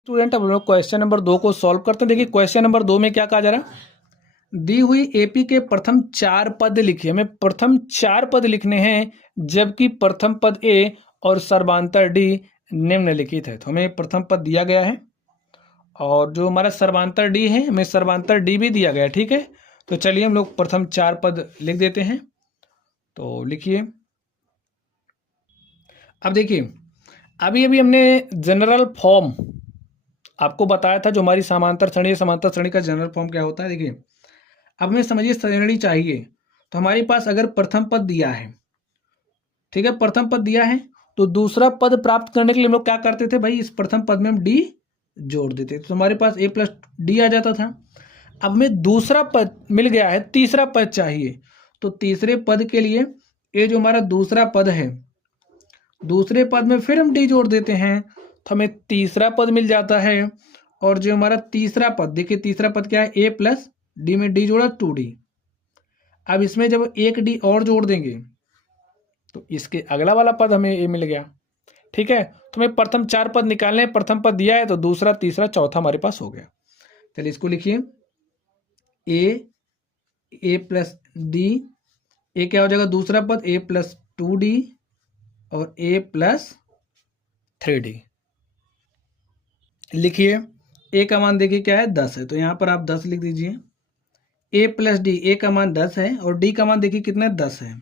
Student अब हम लोग क्वेश्चन नंबर 2 को सॉल्व करते हैं। देखिए क्वेश्चन नंबर 2 में क्या कहा जा रहा है, दी हुई एपी के प्रथम 4 पद लिखिए। हमें प्रथम 4 पद लिखने हैं जबकि प्रथम पद ए और सर्वांतर डी निम्नलिखित है। तो हमें प्रथम पद दिया गया है और जो हमारा सर्वांतर डी है हमें सर्वांतर डी भी दिया गया है। ठीक है, तो चलिए हम लोग प्रथम 4 पद लिख देते हैं। तो लिखिए। अब देखिए अभी अभी हमने जनरल फॉर्म आपको बताया था, जो हमारी समांतर श्रेणी का जनरल फॉर्म क्या होता है। देखिए अब हमें समझिए श्रेणी चाहिए, तो हमारे पास अगर प्रथम पद दिया है, ठीक है, प्रथम पद दिया है तो दूसरा पद प्राप्त करने के लिए हम लोग क्या करते थे भाई, इस प्रथम पद में हम डी जोड़ देते, तो हमारे पास ए प्लस डी आ जाता था। अब हमें दूसरा पद मिल गया है, तीसरा पद चाहिए, तो तीसरे पद के लिए ये जो हमारा दूसरा पद है, दूसरे पद में फिर हम डी जोड़ देते हैं, तो हमें तीसरा पद मिल जाता है। और जो हमारा तीसरा पद, देखिए तीसरा पद क्या है, ए प्लस डी में डी जोड़ा 2d। अब इसमें जब एक डी और जोड़ देंगे तो इसके अगला वाला पद हमें ए मिल गया। ठीक है, तो हमें प्रथम 4 पद निकालने, प्रथम पद दिया है तो दूसरा तीसरा चौथा हमारे पास हो गया। चलिए इसको लिखिए, ए प्लस डी, ए क्या हो जाएगा दूसरा पद, ए प्लस 2d और ए प्लस 3d। लिखिए ए का मान देखिए क्या है 10 है, तो यहाँ पर आप 10 लिख दीजिए। ए प्लस डी, ए का मान 10 है और डी का मान देखिए कितना है 10 है,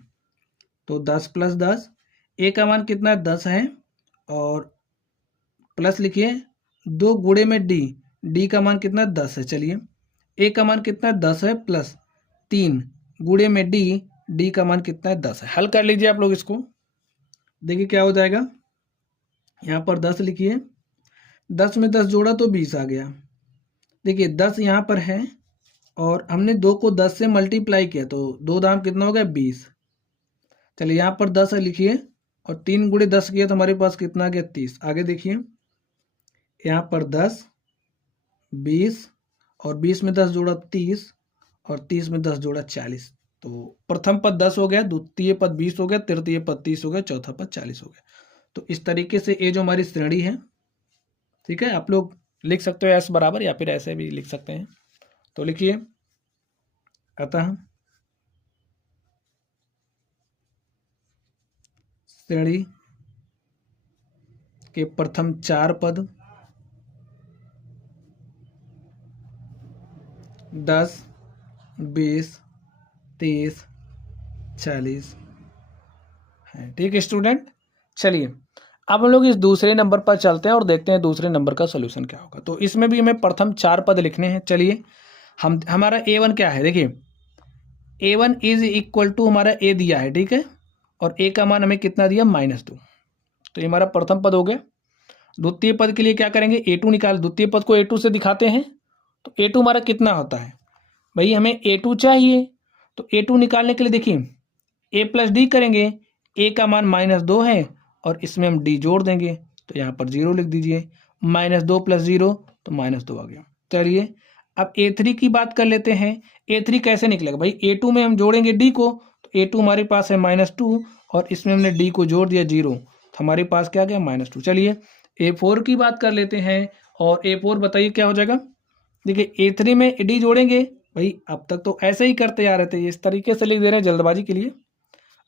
तो 10 प्लस 10, ए का मान कितना है 10 है और प्लस लिखिए 2 गुणे में डी, डी का मान कितना है 10 है। चलिए ए का मान कितना है 10 है प्लस 3 गुणे में डी, डी का मान कितना है 10 है। हल कर लीजिए आप लोग इसको, देखिए क्या हो जाएगा। यहाँ पर 10 लिखिए, 10 में 10 जोड़ा तो 20 आ गया। देखिए 10 यहाँ पर है और हमने 2 को 10 से मल्टीप्लाई किया तो 2 दाम कितना हो गया 20। चलिए यहाँ पर 10 है लिखिए और 3 गुणे 10 किया तो हमारे पास कितना आ गया 30। आगे देखिए यहाँ पर 10, 20 और 20 में 10 जोड़ा 30 और 30 में 10 जोड़ा 40। तो प्रथम पद 10 हो गया, द्वितीय पद 20 हो गया, तृतीय पद 30 हो गया, चौथा पद 40 हो गया। तो इस तरीके से ये जो हमारी श्रेणी है, ठीक है, आप लोग लिख सकते हो एस बराबर या फिर ऐसे भी लिख सकते हैं। तो लिखिए, अतः श्रेणी के प्रथम 4 पद 10, 20, 30, 40 है। ठीक है स्टूडेंट, चलिए अब हम लोग इस दूसरे नंबर पर चलते हैं और देखते हैं दूसरे नंबर का सोल्यूशन क्या होगा। तो इसमें भी हमें प्रथम 4 पद लिखने हैं। चलिए हमारा a1 क्या है, देखिए a1 इज इक्वल टू हमारा a दिया है, ठीक है, और a का मान हमें कितना दिया -2, तो ये हमारा प्रथम पद हो गया। द्वितीय पद के लिए क्या करेंगे, a2 निकाल, द्वितीय पद को a2 से दिखाते हैं, तो a2 हमारा कितना होता है भाई, हमें a2 चाहिए, तो a2 निकालने के लिए देखिए a प्लस डी करेंगे, a का मान -2 है और इसमें हम d जोड़ देंगे, तो यहाँ पर 0 लिख दीजिए, -2 + 0 तो -2 आ गया। चलिए अब a3 की बात कर लेते हैं। a3 कैसे निकलेगा भाई, a2 में हम जोड़ेंगे d को, तो a2 हमारे पास है -2 और इसमें हमने d को जोड़ दिया 0, तो हमारे पास क्या गया -2। चलिए a4 की बात कर लेते हैं और a4 बताइए क्या हो जाएगा। देखिए a3 में d जोड़ेंगे, भाई अब तक तो ऐसे ही करते आ रहे थे, इस तरीके से लिख दे रहे हैं जल्दबाजी के लिए।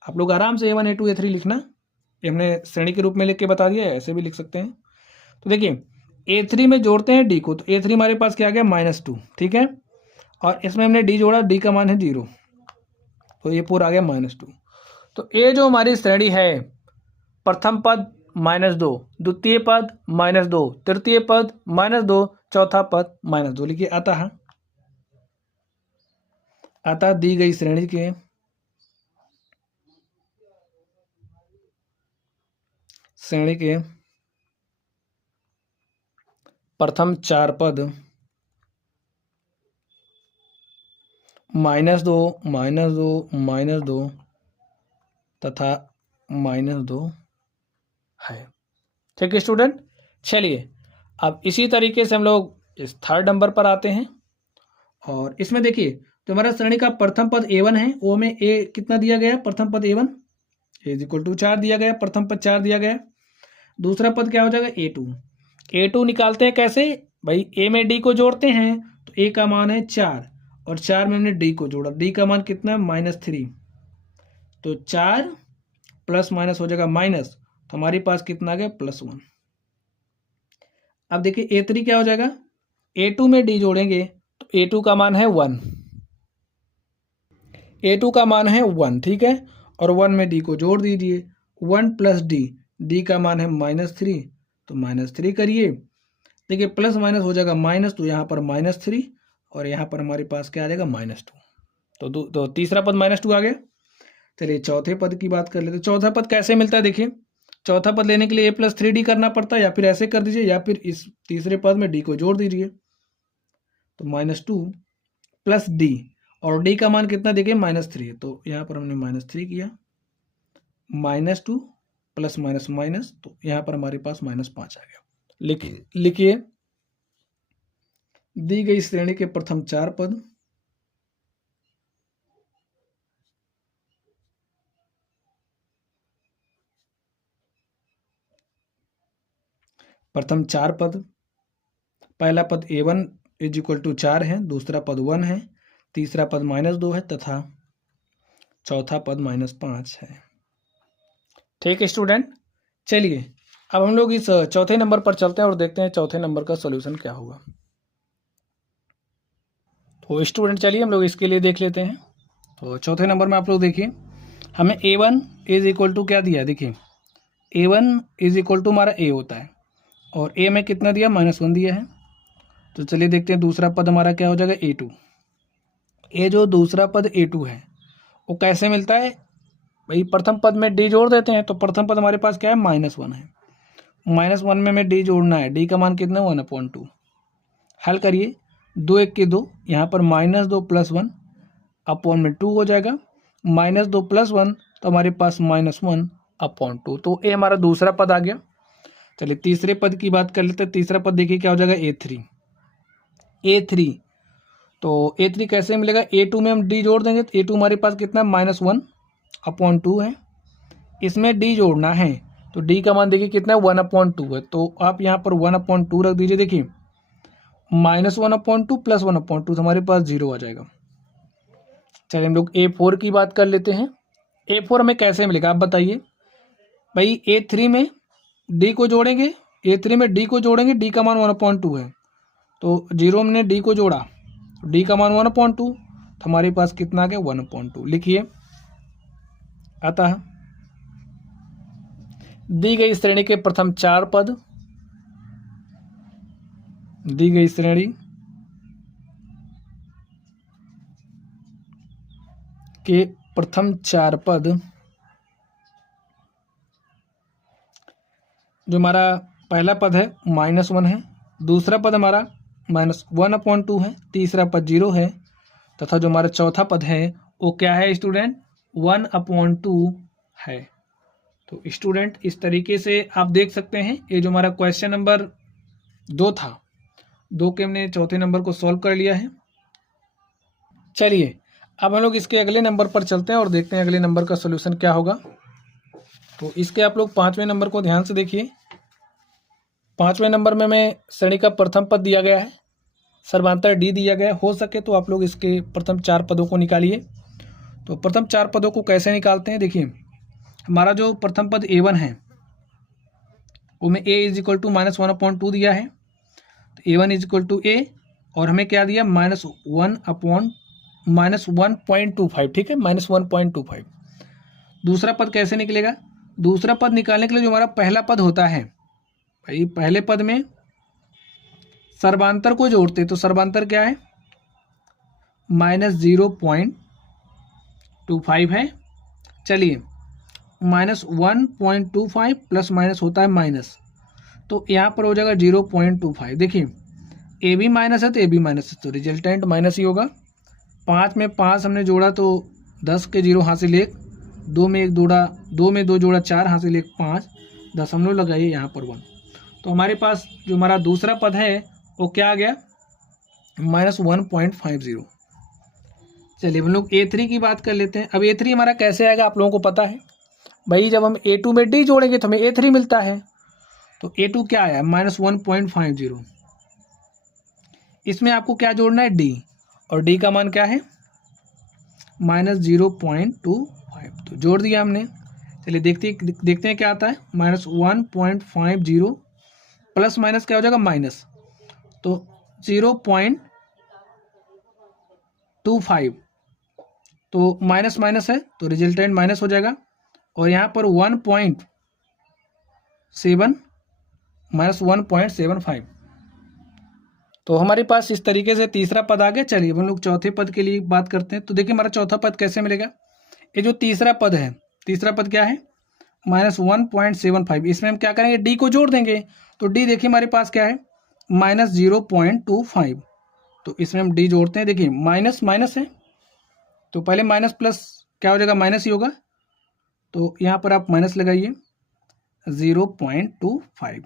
आप लोग आराम से a1 a2 a3 लिखना, ये हमने श्रेणी के रूप में लिख के बता दिया है, ऐसे भी लिख सकते हैं। तो देखिए a3 में जोड़ते हैं d को, तो a3 हमारे पास क्या आ गया -2, ठीक है, और इसमें हमने d जोड़ा, d का मान है 0, तो ये पूरा आ गया -2। तो ये जो हमारी श्रेणी है, प्रथम पद -2, द्वितीय पद -2, तृतीय पद -2, चौथा पद -2। लिखिए अतः दी गई श्रेणी के प्रथम 4 पद -2, -2 तथा -2 है। ठीक है स्टूडेंट, चलिए अब इसी तरीके से हम लोग इस थर्ड नंबर पर आते हैं और इसमें देखिए तो हमारा श्रेणी का प्रथम पद a1 है, वो में a कितना दिया गया, प्रथम पद a1 = 4 दिया गया, प्रथम पद 4 दिया गया। दूसरा पद क्या हो जाएगा a2, A2 निकालते हैं कैसे भाई, ए में डी को जोड़ते हैं तो ए का मान है 4 और 4 में हमने डी को जोड़ा, डी का मान कितना है -3, तो 4 प्लस माइनस हो जाएगा माइनस, तो हमारे पास कितना आ गया +1। अब देखिए A3 क्या हो जाएगा, A2 में डी जोड़ेंगे तो A2 का मान है 1, A2 का मान है 1, ठीक है, और 1 में डी को जोड़ दीजिए, 1 प्लस डी, डी का मान है -3, तो -3 करिए, देखिए प्लस माइनस हो जाएगा माइनस, तो यहाँ पर -3 और यहाँ पर हमारे पास क्या आ जाएगा -2, तो तीसरा पद -2 आ गया। चलिए चौथे पद की बात कर लेते हैं। चौथा पद कैसे मिलता है, देखिए चौथा पद लेने के लिए a+3d करना पड़ता है, या फिर ऐसे कर दीजिए, या फिर इस तीसरे पद में d को जोड़ दीजिए, तो -2 प्लस d, और d का मान कितना देखिए -3, तो यहाँ पर हमने -3 किया, -2 प्लस माइनस माइनस, तो यहाँ पर हमारे पास -5 आ गया। लिखिए दी गई श्रेणी के प्रथम 4 पद पहला पद a1 = 4 है, दूसरा पद 1 है, तीसरा पद -2 है तथा चौथा पद -5 है। ठीक है स्टूडेंट, चलिए अब हम लोग इस चौथे नंबर पर चलते हैं और देखते हैं चौथे नंबर का सॉल्यूशन क्या होगा। तो स्टूडेंट चलिए हम लोग इसके लिए देख लेते हैं। तो चौथे नंबर में आप लोग देखिए, हमें a1 = क्या दिया, देखिए a1 = हमारा a होता है, और a में कितना दिया -1 दिया है। तो चलिए देखते हैं दूसरा पद हमारा क्या हो जाएगा a2। ये जो दूसरा पद a2 है वो कैसे मिलता है भाई, प्रथम पद में d जोड़ देते हैं, तो प्रथम पद हमारे पास क्या है -1 है, -1 में हमें d जोड़ना है, d का मान कितना 1/2। हल करिए, 2 1 के 2, यहाँ पर -2 + 1 अपॉन में 2 हो जाएगा, -2 + 1 तो हमारे पास -1/2, तो ये हमारा दूसरा पद आ गया। चलिए तीसरे पद की बात कर लेते हैं। तीसरा पद देखिए क्या हो जाएगा a3, तो a3 कैसे मिलेगा, a2 में हम d जोड़ देंगे, तो a2 हमारे पास कितना -1/2 है, इसमें d जोड़ना है, तो d का मान देखिए कितना 1/2 है, तो आप यहाँ पर 1/2 रख दीजिए, देखिए -1/2 + 1/2 तो हमारे पास 0 आ जाएगा। चलिए हम लोग a4 की बात कर लेते हैं। a4 हमें कैसे मिलेगा आप बताइए भाई, a3 में d को जोड़ेंगे, a3 में d को जोड़ेंगे, d का मान 1/2 है, तो 0 हमने d को जोड़ा, d का मान 1/2, तो हमारे पास कितना आ गया 1/2। लिखिए अतः दी गई श्रेणी के प्रथम 4 पद, दी गई श्रेणी के प्रथम 4 पद, जो हमारा पहला पद है -1 है, दूसरा पद हमारा -1/2 है, तीसरा पद 0 है, तथा जो हमारा चौथा पद है वो क्या है स्टूडेंट 1/2 है। तो स्टूडेंट इस तरीके से आप देख सकते हैं, ये जो हमारा क्वेश्चन नंबर 2 था, 2 के हमने चौथे नंबर को सॉल्व कर लिया है। चलिए अब हम लोग इसके अगले नंबर पर चलते हैं और देखते हैं अगले नंबर का सोल्यूशन क्या होगा। तो इसके आप लोग 5वें नंबर को ध्यान से देखिए। 5वें नंबर में हमें श्रेणी का प्रथम पद दिया गया है, सर्वांतर d दिया गया है। हो सके तो आप लोग इसके प्रथम 4 पदों को निकालिए। तो प्रथम 4 पदों को कैसे निकालते हैं, देखिए हमारा जो प्रथम पद a1 है उसमें a = -1/2 दिया है, तो a1 = a, और हमें क्या दिया -1/-1.25, ठीक है, -1.25। दूसरा पद कैसे निकलेगा, दूसरा पद निकालने के लिए जो हमारा पहला पद होता है भाई, पहले पद में सर्वांतर को जोड़ते, तो सर्वांतर क्या है -0.25 है। चलिए -1.25 प्लस माइनस होता है माइनस, तो यहाँ पर हो जाएगा 0.25। देखिए ए भी माइनस है तो ए भी माइनस है, तो रिजल्टेंट माइनस ही होगा। 5 में 5 हमने जोड़ा तो 10 के 0 हासिल 1, 2 में 1 जोड़ा, 2 में 2 जोड़ा 4 हासिल 1 5, दशमलव लगाइए यहाँ पर 1। तो हमारे पास जो हमारा दूसरा पद है वो क्या आ गया -1.50। चलिए हम लोग a3 की बात कर लेते हैं। अब a3 हमारा कैसे आएगा आप लोगों को पता है भाई, जब हम a2 में d जोड़ेंगे तो हमें a3 मिलता है, तो A2 क्या आया, -1.50। इसमें आपको क्या जोड़ना है, D, और D का मान क्या है, -0.25। तो जोड़ दिया हमने। चलिए देखते हैं क्या आता है, -1.50 प्लस माइनस क्या हो जाएगा, माइनस, तो 0.25, तो माइनस माइनस है तो रिजल्टेंट माइनस हो जाएगा, और यहाँ पर 1.7 -1.75। तो हमारे पास इस तरीके से तीसरा पद आ गया। चलिए हम लोग चौथे पद के लिए बात करते हैं। तो देखिए हमारा चौथा पद कैसे मिलेगा, ये जो तीसरा पद है, तीसरा पद क्या है, -1.75। इसमें हम क्या करेंगे, डी को जोड़ देंगे। तो डी देखिए हमारे पास क्या है, -0.25। तो इसमें हम डी जोड़ते हैं। देखिए माइनस माइनस है तो पहले माइनस प्लस क्या हो जाएगा, माइनस ही होगा। तो यहाँ पर आप माइनस लगाइए 0.25।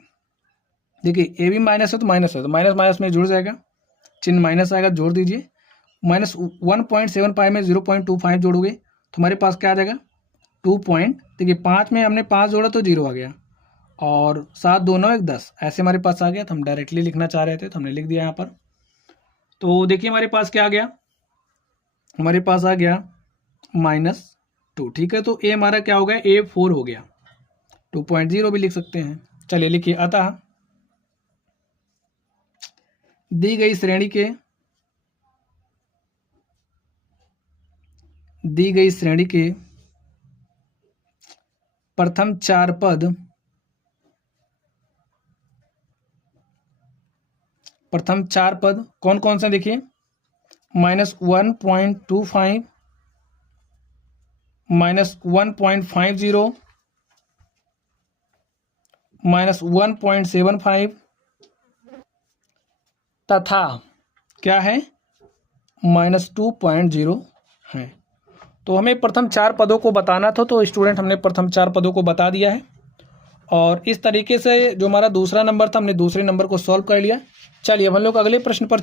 देखिए ए भी माइनस है तो माइनस माइनस माइनस में जुड़ जाएगा, चिन्ह माइनस आएगा, जोड़ दीजिए। -1.75 में 0.25 जोड़ोगे तो हमारे पास क्या आ जाएगा, 2 पॉइंट। देखिए 5 में हमने 5 जोड़ा तो 0 आ गया, और 7 2 9 1 10 ऐसे हमारे पास आ गया। तो हम डायरेक्टली लिखना चाह रहे थे तो हमने लिख दिया यहाँ पर। तो देखिए हमारे पास क्या आ गया, हमारे पास आ गया -2। ठीक है, तो ए हमारा क्या हो गया, A4 हो गया। 2.0 भी लिख सकते हैं। चलिए लिखिए, अतः दी गई श्रेणी के प्रथम चार पद कौन कौन से, देखिए -1.25, -1.50, -1.75 तथा क्या है, -2.0 है। तो हमें प्रथम चार पदों को बताना था, तो स्टूडेंट हमने प्रथम चार पदों को बता दिया है। और इस तरीके से जो हमारा दूसरा नंबर था, हमने दूसरे नंबर को सॉल्व कर लिया। चलिए अब हम लोग अगले प्रश्न पर